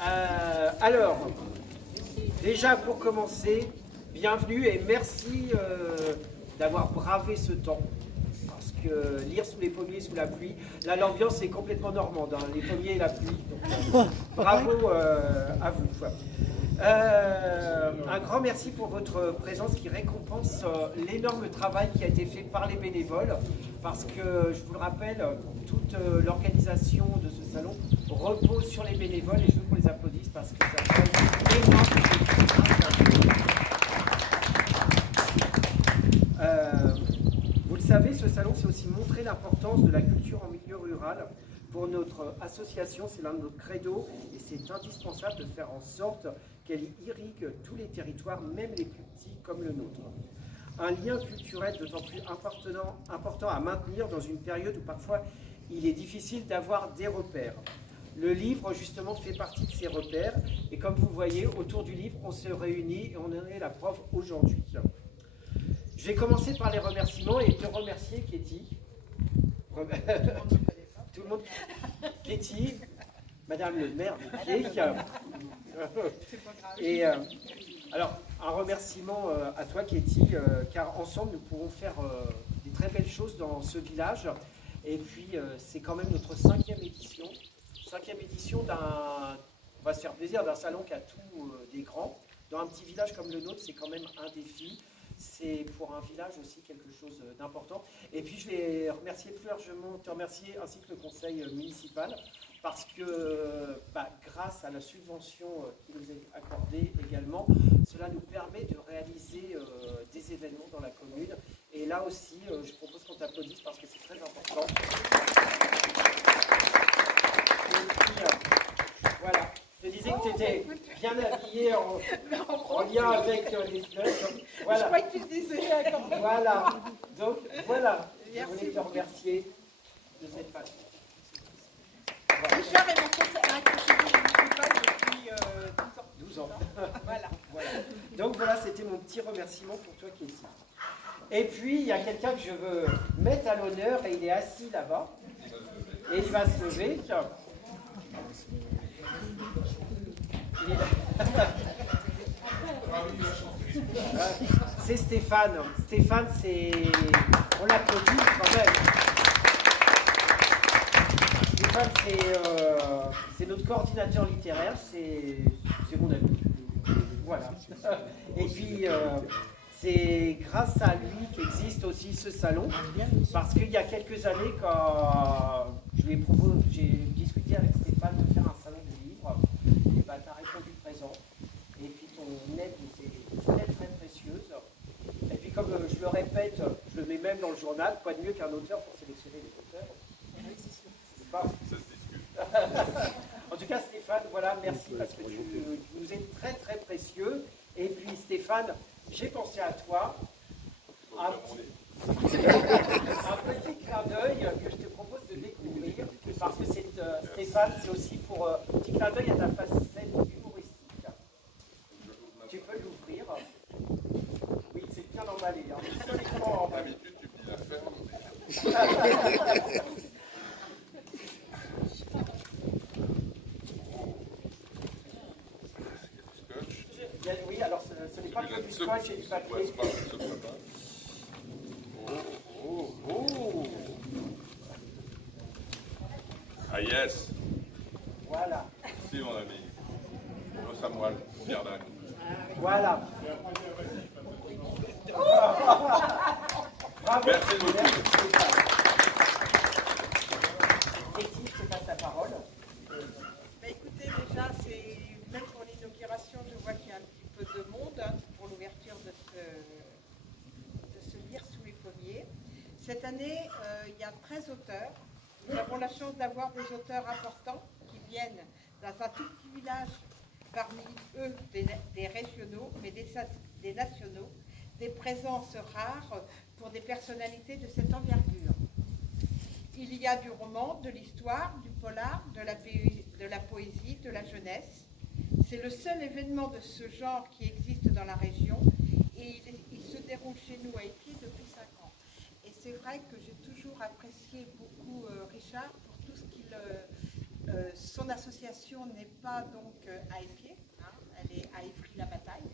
Alors, déjà pour commencer, bienvenue et merci d'avoir bravé ce temps. Parce que lire sous les pommiers, sous la pluie, là l'ambiance est complètement normande, hein, les pommiers et la pluie. Donc, bravo à vous. Un grand merci pour votre présence qui récompense l'énorme travail qui a été fait par les bénévoles. Parce que, je vous le rappelle, toute l'organisation de ce salon repose sur les bénévoles et je veux qu'on les applaudisse parce que ça fait énormément. Vous le savez, ce salon, c'est aussi montrer l'importance de la culture en milieu rural. Pour notre association, c'est l'un de nos credos et c'est indispensable de faire en sorte qu'elle irrigue tous les territoires, même les plus petits comme le nôtre. Un lien culturel d'autant plus important à maintenir dans une période où parfois il est difficile d'avoir des repères. Le livre, justement, fait partie de ces repères et comme vous voyez, autour du livre, on se réunit et on en est la preuve aujourd'hui. Je vais commencer par les remerciements et te remercier, Katie. Tout le monde. Katie, Madame le maire de Piec. Et alors, un remerciement à toi, Katie, car ensemble, nous pourrons faire des très belles choses dans ce village. Et puis, c'est quand même notre 5e édition. 5e édition d'un, on va se faire plaisir, d'un salon qui a tout des grands. Dans un petit village comme le nôtre, c'est quand même un défi. C'est pour un village aussi quelque chose d'important. Et puis je vais remercier plus largement, te remercier ainsi que le conseil municipal, parce que grâce à la subvention qui nous est accordée également, cela nous permet de réaliser des événements dans la commune. Et là aussi, je propose qu'on t'applaudisse parce que c'est très important. Et puis, voilà. Je te disais que tu étais bien habillé en lien avec les fleurs. Voilà. Je crois que tu le disais quand même. Voilà. Donc, voilà. Je voulais te remercier de cette façon. Voilà. Richard est mon conseiller municipal depuis 12 ans. Voilà. Voilà. Donc, voilà, c'était mon petit remerciement pour toi qui es ici. Et puis, il y a quelqu'un que je veux mettre à l'honneur et il est assis là-bas. Et il va se lever. C'est Stéphane. Stéphane, c'est... On l'applaudit quand même. Stéphane, c'est notre coordinateur littéraire, c'est mon ami. Voilà. Et puis, c'est grâce à lui qu'existe aussi ce salon. Parce qu'il y a quelques années, quand j'ai discuté avec Stéphane de faire un salon de livres, et tu as répondu présent. Et puis ton aide était très très précieuse. Et puis comme je le répète, je le mets même dans le journal, quoi de mieux qu'un auteur pour sélectionner les auteurs. C'est pas... Ça se discute. En tout cas Stéphane, voilà, merci parce que tu nous es très très précieux. Et puis Stéphane, j'ai pensé à toi. Un petit clin d'œil que je te propose de découvrir, parce que Stéphane, c'est aussi pour un petit clin d'œil à ta facette humoristique. Tu peux l'ouvrir. Oui, c'est bien emballé. Hein. Solidement emballé. D'habitude, tu me dis la ferme. Oui, alors ce n'est pas que du scotch et du papier. Oh. Ah yes. Voilà. Merci mon ami. Au Samuel, Pierre Dac. Voilà. Bravo. Merci beaucoup. Katie, je te passe la parole. Écoutez, déjà, c'est même pour l'inauguration, je vois qu'il y a un petit peu de monde pour l'ouverture de ce lire sous les pommiers. Cette année, il y a 13 auteurs. Nous avons la chance d'avoir des auteurs importants qui viennent dans un tout petit village, parmi eux des régionaux, mais des nationaux, des présences rares pour des personnalités de cette envergure. Il y a du roman, de l'histoire, du polar, de la poésie, de la jeunesse. C'est le seul événement de ce genre qui existe dans la région et il se déroule chez nous à Épied depuis 5 ans. Et c'est vrai que j'ai toujours apprécié beaucoup Richard pour tout ce qu'il Son association n'est pas donc à Épied, hein, elle est à Ivry-la-Bataille.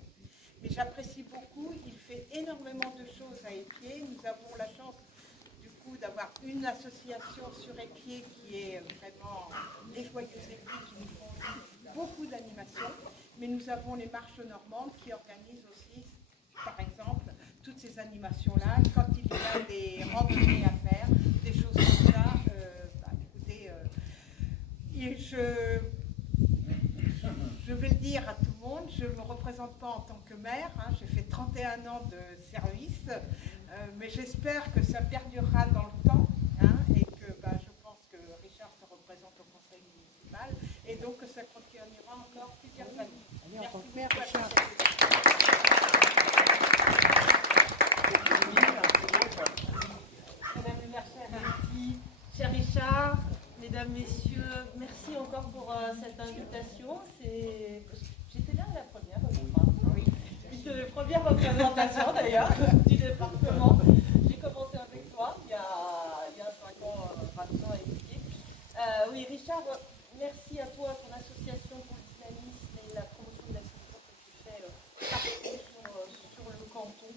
Mais j'apprécie beaucoup, il fait énormément de choses à Épied. Nous avons la chance du coup d'avoir une association sur Épied qui est vraiment les Joyeuses Églises qui nous font beaucoup d'animations. Mais nous avons les Marches normandes qui organisent aussi, par exemple, toutes ces animations-là. Quand il y a des randonnées à faire, des choses comme ça, écoutez, je vais le dire à tout le monde, je ne me représente pas en tant que maire, hein, j'ai fait 31 ans de service, mais j'espère que ça perdurera dans le temps, hein, et que je pense que Richard se représente au conseil municipal, et donc que ça continuera encore plusieurs années. Merci beaucoup, Richard. Madame le maire, merci. Cher Richard, mesdames, messieurs, merci encore pour cette invitation. J'étais là à la première, je crois. Oui. C'était la première représentation d'ailleurs du département. J'ai commencé avec toi il y a 5 ans, maintenant à Épied. Oui, Richard, merci à toi, ton association pour le dynamisme et la promotion de la culture que tu fais partout sur le canton.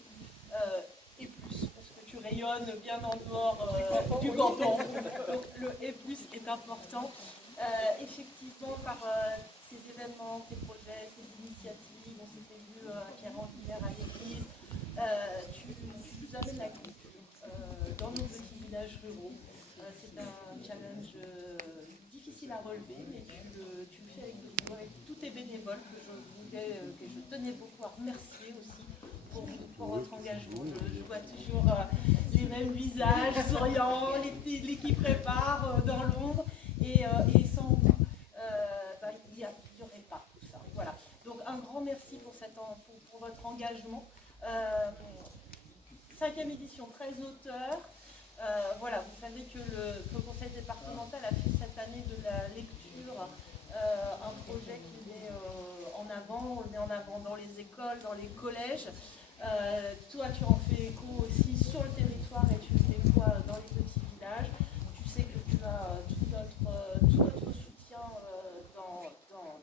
Et plus, parce que tu rayonnes bien en dehors du canton. Donc le et plus est important. Effectivement, par ces événements, ces projets, ces initiatives, on s'était vu à Clermont-Hiver à l'église, tu nous amènes la culture dans nos petits villages ruraux. C'est un challenge difficile à relever, mais tu le fais avec tous tes bénévoles que je tenais beaucoup à remercier aussi pour votre engagement. Je vois toujours les mêmes visages souriants, l'équipe prépare dans l'ombre, et sans vous, il n'y aurait pas tout ça. Voilà. Donc un grand merci pour votre engagement. 5e édition, 13 auteurs. Voilà, vous savez que le conseil départemental a fait cette année de la lecture un projet qui met en avant, on le met en avant dans les écoles, dans les collèges. Toi, tu en fais écho aussi sur le territoire et tu fais écho dans les petits villages. Tu sais que tu as tout notre soutien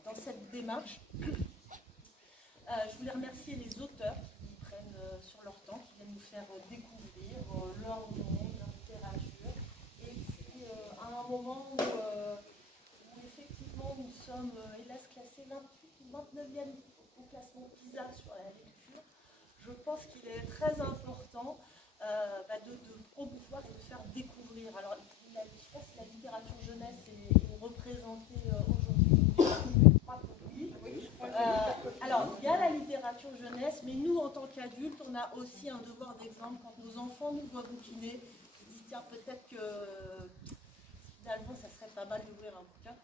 dans cette démarche. Je voulais remercier les auteurs qui prennent sur leur temps, qui viennent nous faire découvrir leur monde, leur littérature. Et puis, à un moment où effectivement nous sommes, hélas, classés 28 ou 29e au classement PISA sur la lecture, je pense qu'il est très important de promouvoir et de faire découvrir. Alors, je ne sais pas si la littérature jeunesse est représentée aujourd'hui. Je crois que oui. Alors, il y a la littérature jeunesse, mais nous, en tant qu'adultes, on a aussi un devoir d'exemple. Quand nos enfants nous voient bouquiner, ils se disent, tiens, peut-être que finalement, ça serait pas mal d'ouvrir un bouquin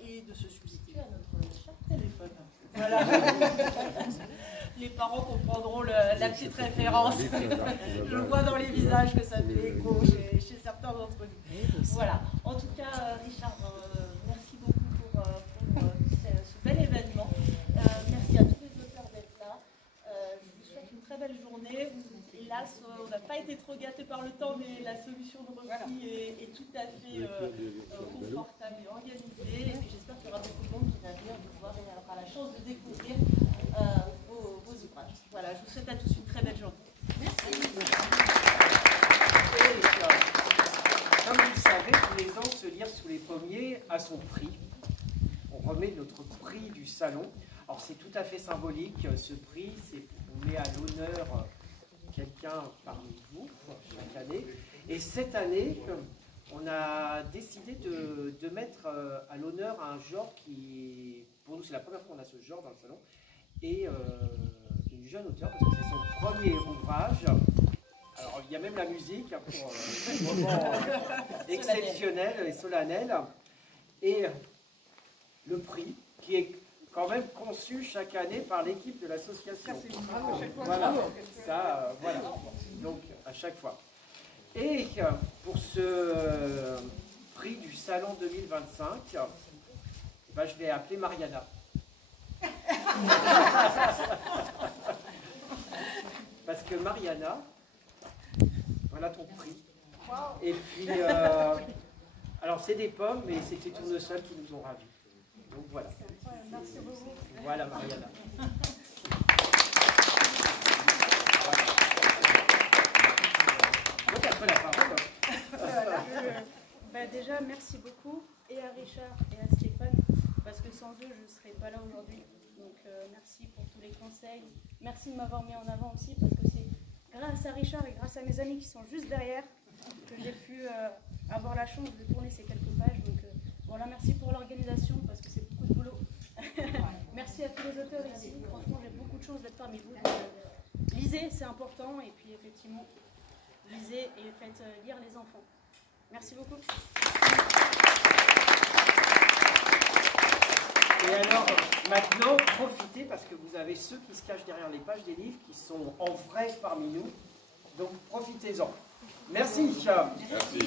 et de se substituer à notre cher téléphone. Voilà. Les parents comprendront la petite référence. Je vois dans les visages que ça fait écho chez certains d'entre nous. Voilà. En tout cas, Richard, merci beaucoup pour ce bel événement. Merci à tous les auteurs d'être là. Je vous souhaite une très belle journée. Hélas, on n'a pas été trop gâtés par le temps, mais la solution de repli est tout à fait confortable et organisée. Et puis j'espère qu'il y aura beaucoup de monde qui va venir nous voir et aura la chance de découvrir vos ouvrages. Voilà, je vous souhaite à tous une très belle journée. Merci. Comme vous le savez, tous les ans, se lire sous les pommiers a son prix. On remet notre prix du salon. Alors c'est tout à fait symbolique, ce prix, on met à l'honneur quelqu'un parmi vous chaque année. Et cette année, on a décidé de mettre à l'honneur un genre qui, pour nous, c'est la première fois qu'on a ce genre dans le salon, et une jeune auteure, parce que c'est son premier ouvrage. Alors, il y a même la musique pour un moment exceptionnel et solennel. Et le prix, qui est quand même conçu chaque année par l'équipe de l'association. Voilà, ça, voilà. Donc, à chaque fois. Et pour ce prix du Salon 2025, ben, je vais appeler Mariana. Parce que Mariana, voilà ton prix. Et puis, Alors c'est des pommes, mais c'est les tournesols qui nous ont ravis. Donc voilà. Merci beaucoup. Voilà Mariana. Donc après la parole. Déjà, merci beaucoup et à Richard et à Stéphane, parce que sans eux, je ne serais pas là aujourd'hui. Donc merci pour tous les conseils. Merci de m'avoir mis en avant aussi, parce que c'est grâce à Richard et grâce à mes amis qui sont juste derrière que j'ai pu avoir la chance de tourner ces quelques pages. Donc voilà, merci pour l'organisation, parce que c'est beaucoup de boulot. Merci à tous les auteurs ici. Franchement, j'ai beaucoup de chance d'être parmi vous. Donc, lisez, c'est important. Et puis effectivement, lisez et faites lire les enfants. Merci beaucoup. Et alors, maintenant, profitez parce que vous avez ceux qui se cachent derrière les pages des livres qui sont en vrai parmi nous. Donc, profitez-en. Merci. Merci.